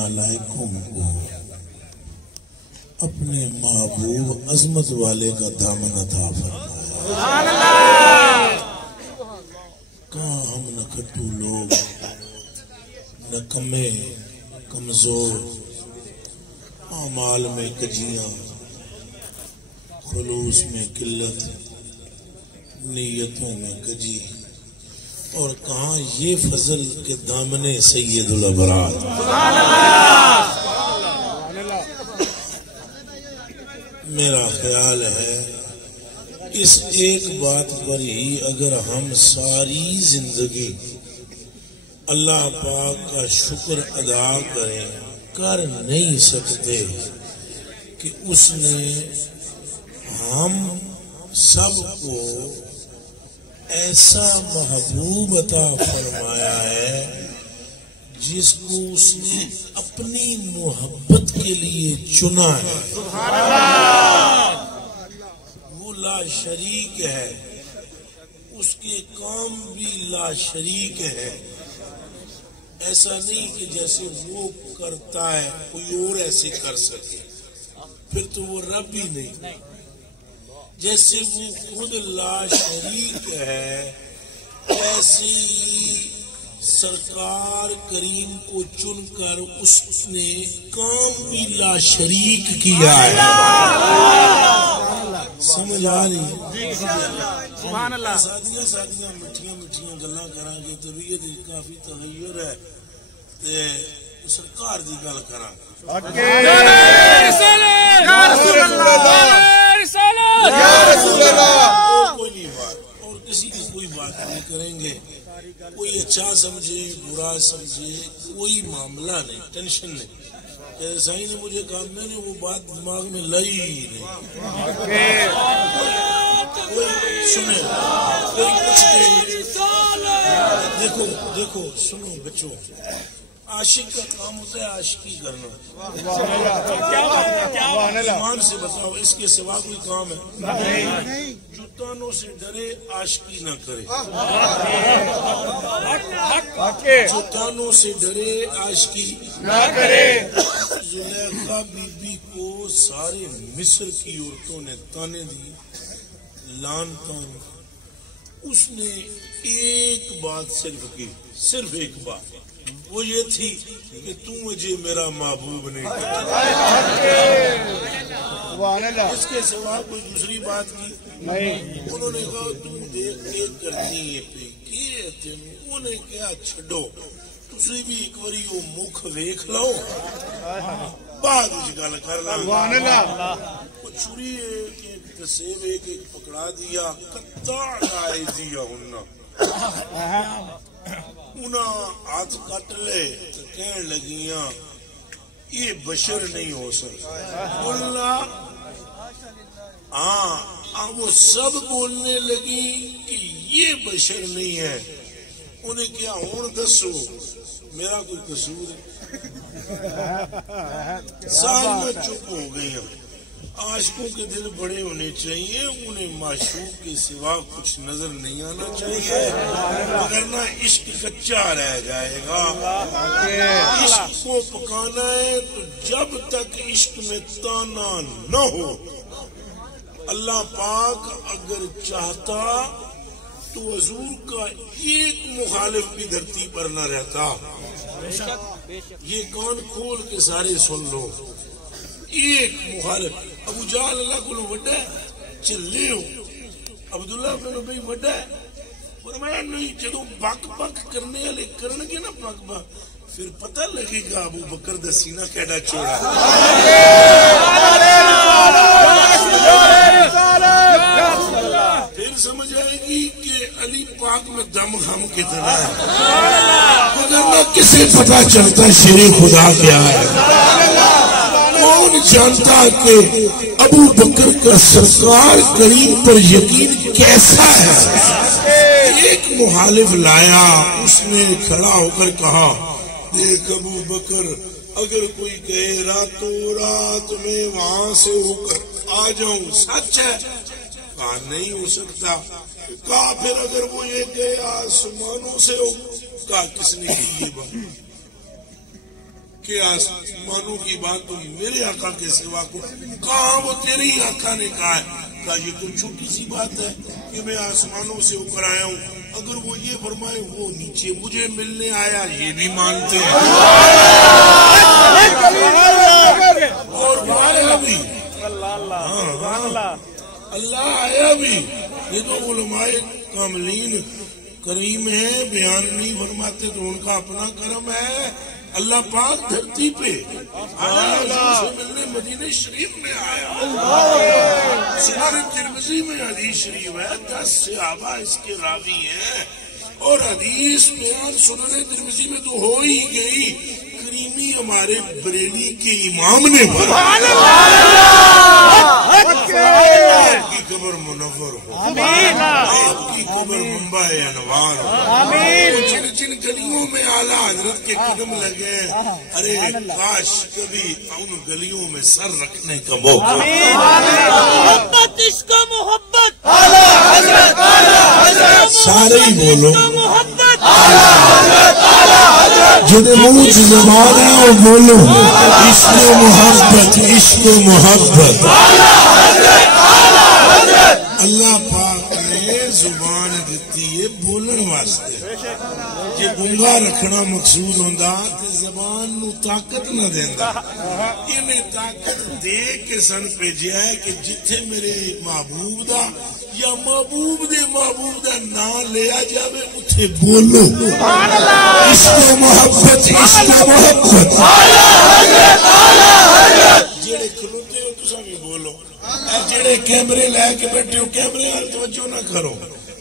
نالائقوں کو اپنے محبوب عظمت والے کا دامن عطا فرمایا۔ کہاں ہم نکھٹو لوگ، نکمے، کمزور، اعمال میں کجیاں، خلوص میں قلت، نیتوں میں کجی، اور کہاں یہ فضل کے دامن سید الابرار۔ میرا خیال ہے اس ایک بات پر ہی اگر ہم ساری زندگی اللہ پاک کا شکر ادا کر نہیں سکتے کہ اس نے ہم سب کو ایسا محبوب عطا فرمایا ہے جس کو اس نے اپنی محبت کے لیے چنا ہے۔ وہ لا شریک ہے، اس کے کام بھی لا شریک ہے۔ ایسا نہیں کہ جیسے وہ کرتا ہے کوئی اور ایسے کر سکے، پھر تو وہ رب ہی نہیں۔ جیسے وہ خود لا شریک ہے، ایسے ہی سرکار کریم کو چن کر اس نے کام بھی لا شریک کیا ہے۔ سمجھ آ رہی؟ سبحان اللہ۔ ساتھیاں مٹھیاں گلاں کراں گے، طبیعت کافی تغیر ہے تے سرکار دی گل کراں گے۔ یا رسول اللہ، یا رسول اللہ، کوئی نہیں بات اور کسی کی کوئی بات نہیں کریں گے۔ کوئی اچھا سمجھے برا سمجھے کوئی معاملہ نہیں، ٹینشن نہیں۔ سائیں نے مجھے کہا میں نے وہ بات دماغ میں لائی ہی نہیں۔ کوئی سنے کوئی کچھ دیکھو سنو بچوں، عاشق کا کام ہوتا ہے عاشقی کرنا۔ ایمان سے بتاؤ اس کے سوا کوئی کام ہے؟ جتانوں سے ڈرے عاشقی نہ کرے، جتانوں سے ڈرے عاشقی نہ کرے۔ زلیخا بی بی کو سارے مصر کی عورتوں نے تانے دی، لان تان۔ اس نے ایک بات صرف کی، صرف ایک بات، وہ یہ تھی کہ تو مجھے میرا محبوب نہیں کرتا۔ اس کے سوا کوئی دوسری بات کی نہیں۔ انہوں نے کہا تم دیکھ ایک کرنی ہے پہ کی، انہوں نے کہا چھڑو تسی بھی ایک باری وہ مکھ ویکھ لو بعد اس گل کر لاں۔ وہ چھری ایک تسیب ایک پکڑا دیا، قطع آئے دیا انہاں ہاتھ کٹ لے تو کہنے لگیاں یہ بشر نہیں ہو سکتا۔ اللہ ہاں، وہ سب بولنے لگی کہ یہ بشر نہیں ہے۔ انہیں کیا ہون دسو میرا کوئی قصور ہے؟ سال میں چپ ہو گئی ہوں۔ عاشقوں کے دل بڑے ہونے چاہیے، انہیں معشوق کے سوا کچھ نظر نہیں آنا چاہیے، ورنہ عشق کچا رہ جائے گا۔ عشق کو پکانا ہے تو جب تک عشق میں تانا نہ ہو، اللہ پاک اگر چاہتا تو حضور کا ایک مخالف بھی دھرتی پر نہ رہتا۔ یہ کان کھول کے سارے سن لو، ایک مخالف۔ ابو جہل اللہ کو وڈا ہے چلے ہو، عبداللہ بن ابی وڈا ہے، فرمایا نہیں جدو بک بک کرنے والے کرن گے نا بک بک پھر پتہ لگے گا ابو بکر دا سینہ کیڑا چوڑا۔ پھر سمجھ آئے گی کہ علی پاک میں دم خم کتنا ہے، مگر نہ کسے پتہ چلتا شیر خدا کیا ہے۔ کون جانتا کہ ابو بکر کا سرکار کریم پر یقین کیسا ہے۔ ایک مخالف لایا، اس نے کھڑا ہو کر کہا دیکھ ابو بکر اگر کوئی کہے راتوں رات میں وہاں سے ہو کر آ جاؤں سچ ہے؟ کہا نہیں ہو سکتا۔ کہا پھر اگر وہ یہ کہے آسمانوں سے ہو، کہا کس نے کی یہ بات؟ کہ آسمانوں کی بات تم میرے آقا کے سوا کو کہاں، وہ تیرے ہی آقا نے کہا ہے. کہا یہ تو چھوٹی سی بات ہے کہ میں آسمانوں سے اوپر آیا ہوں، اگر وہ یہ فرمائے وہ نیچے مجھے ملنے آیا، یہ بھی مانتے ہیں. اور آیا بھی، اللہ آیا بھی. یہ تو علماء کاملین کریم ہے، بیان نہیں فرماتے تو ان کا اپنا کرم ہے. اللہ پاک دھرتی پہ ملنے مدینہ شریف میں آیا. سنن ترمذی میں حدیث شریف ہے، 10 صحابہ اس کے راوی ہیں، اور حدیث بیان سنن ترمذی میں تو ہو ہی گئی. کریمی ہمارے بریلی کے امام نے آپ کی قبر منور ہو، آپ کی قبر منبع انوار ہو. جن جن گلیوں میں اعلیٰ حضرت کے قدم لگے، ارے کاش کبھی ان گلیوں میں سر رکھنے کا موقع. محبت عشق محبت سارے ہی بولو، محبت جنہیں منہ سے زبان ہے اور بولو عشق و محبت، عشق و محبت. اللہ پاک نے زبان دیتی ہے بولن واسطے. کہ گنگا رکھنا مقصود ہوندا تے زبان نو طاقت نہ دیندا. انہیں طاقت دے کے سن بھیجیا ہے کہ جتھے میرے محبوب دا یا محبوب دے محبوب دا نام لیا جاوے اتھے بولو عشق و محبت، عشق و محبت. جڑے کھلوتے ہو تساں بھی بولو، جڑے کیمرے لے کے بیٹھے ہو کیمرے وال توجہ نہ کرو،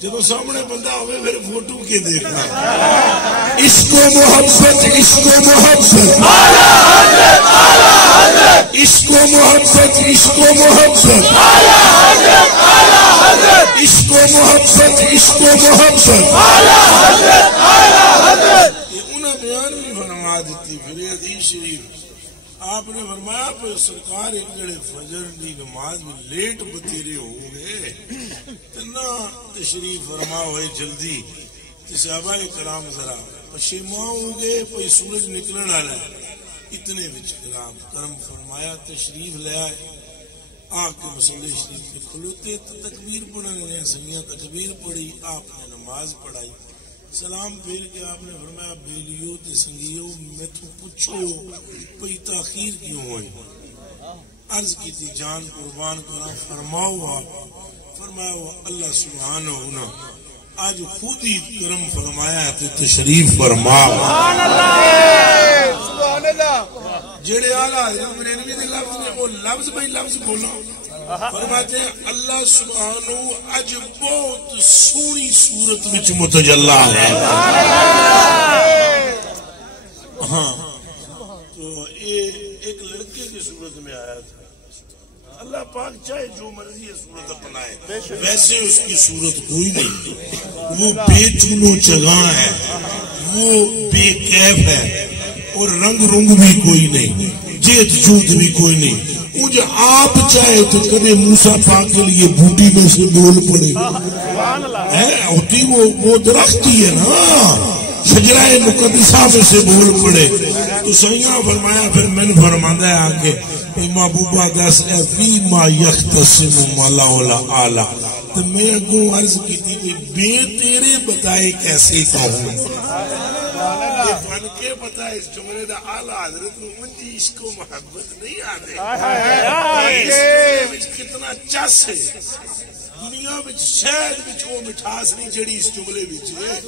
جب سامنے بندہ ہوئے پھر فوٹو کے دیکھنا. عشق و محبت، عشق و محبت، عشق و محبت، عشق و محبت، عشق و محبت، عشق و محبت. یہ انہیں بیان بھی فرما دیتی. پھر حدیث شریف آپ نے فرمایا پھر سرکار ایک جڑے فجر دی نماز میں لیٹ بتیرے ہوں گے تنا تشریف فرما ہوئے جلدی. صحابہ کرام ذرا پشیماں ہوں گے، کوئی سورج نکلن والا ہے، اتنے وچ کرم فرمایا تشریف لے آئے. آپ کے مسلح شریف کے کھلوتے تو تکبیر پڑھنے لیا، سنگیاں تکبیر پڑھی، آپ نے نماز پڑھائی. سلام پھیر کے آپ نے فرمایا بیلیو تے سنگیو میں تو پوچھو پئی تاخیر کیوں ہوئی؟ عرض کی تھی جان قربان کرا فرماؤ. آپ فرمایا اللہ سبحانہ ہونا آج خود ہی کرم فرمایا تو تشریف فرما. جڑے آلہ حضرت بریلوی دے لفظ نے وہ لفظ بھائی لفظ بولا. فرماتے ہیں اللہ سبحانہ اج بہت سونی صورت وچ متجلا ہے. ہاں تو یہ ایک لڑکے کی صورت میں آیا تھا. اللہ پاک چاہے جو مرضی صورت اپنائے، ویسے اس کی صورت کوئی نہیں. وہ بے چولو چگاں ہے، وہ بے کیف ہے، اور رنگ رنگ بھی کوئی نہیں، جیت جوت بھی کوئی نہیں. مجھے آپ چاہے تو کدے موسیٰ پاک کے لیے بوٹی میں سے بول پڑے ہوتی، وہ درخت ہی ہے نا، شجرہ مقدسہ میں سے بول پڑے. تو سیاں فرمایا پھر میں نے فرماندہ ہے آگے محبوبہ دس اے فی ما یختصم مولا اولا آلہ. تو میں اگوں عرض کی تھی کہ بے تیرے بتائے کیسے کہوں. بن کے پتا اس جملے دا آلہ حضرت منجی عشق و محبت نہیں آتے. اس جملے وچ کتنا چس ہے، دنیا وچ شاید وچ وہ مٹھاس نہیں جڑی اس جملے وچ ہے.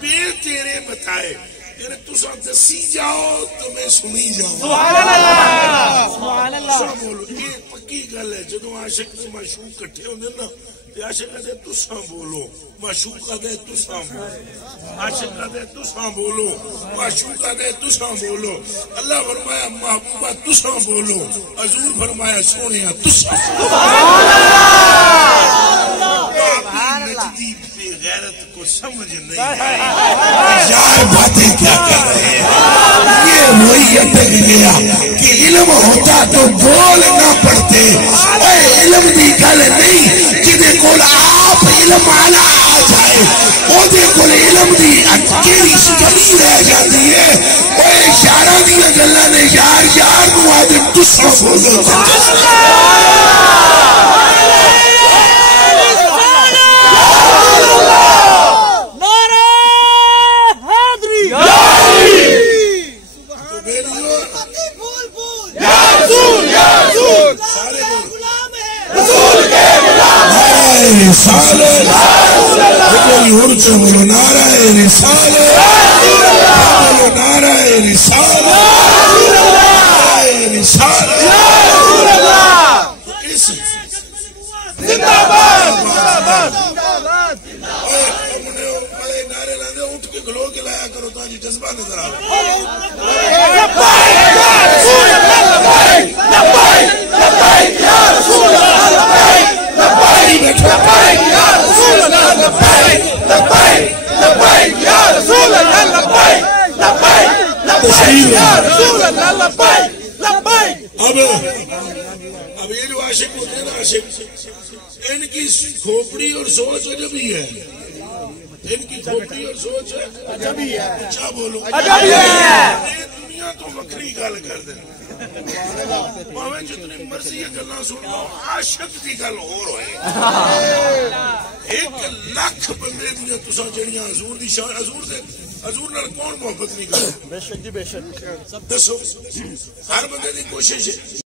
بے تیرے بتائے یعنی تساں دسی جاؤ تو میں سنی جاؤں. سبحان اللہ. بولو یہ پکی گل ہے. جدوں عاشق تے معشوق کٹھے ہوندے نا تے عاشق کہتے تساں بولو، معشوق کہتے تساں بولو، عاشق کہتے تساں بولو، معشوق کہتے تساں بولو. اللہ فرمایا محبوبہ تساں بولو، حضور فرمایا سونیا تساں. نجدی بے غیرت کو سمجھ نہیں یار باتیں کیا کر رہے ہیں. یہ وہی اٹک گیا کہ علم ہوتا تو بول نہ پڑتے. علم دی گل نہیں جدے کول آپ علم والا آ جائے وہ علم دی اکیلی سکلی رہ جاتی ہے. وہ اشارہ دی گل یار نو آدھے تسا بولو رسالت کوئی اور چمولو نعرہ رسالت چمولو نعرہ رسالت رسالت زندہ باد نعرے لاندے اٹھ کے گلو کے لایا کرو تاجی جذبہ نظر آئے لبائک یا رسول اللہ لبائک لبائک لبائک یا رسول اللہ لبائک لبائک لبائک یا رسول اللہ لبائک لبائک لبائک یا رسول اللہ لبائک لبائک لبائک یا رسول اللہ لبائک لبائک اب یہ جو عاشق ہوتے ہیں نا عاشق ان کی کھوپڑی اور سوچ عجبی ہے ان کی کھوپڑی اور سوچ عجبی ہے اچھا بولو عجبی ہے یہ دنیا تو وکری گل کر دیں پاویں جتنی مرضی یہ گلاں سن لو عاشق دی گل ہور ہوئے 1,00,000 بندے دیا تساں جڑیاں حضور دی شان حضور نال کون محبت نہیں کردا بے شک جی بے شک دسو ہر بندے دی کوشش ہے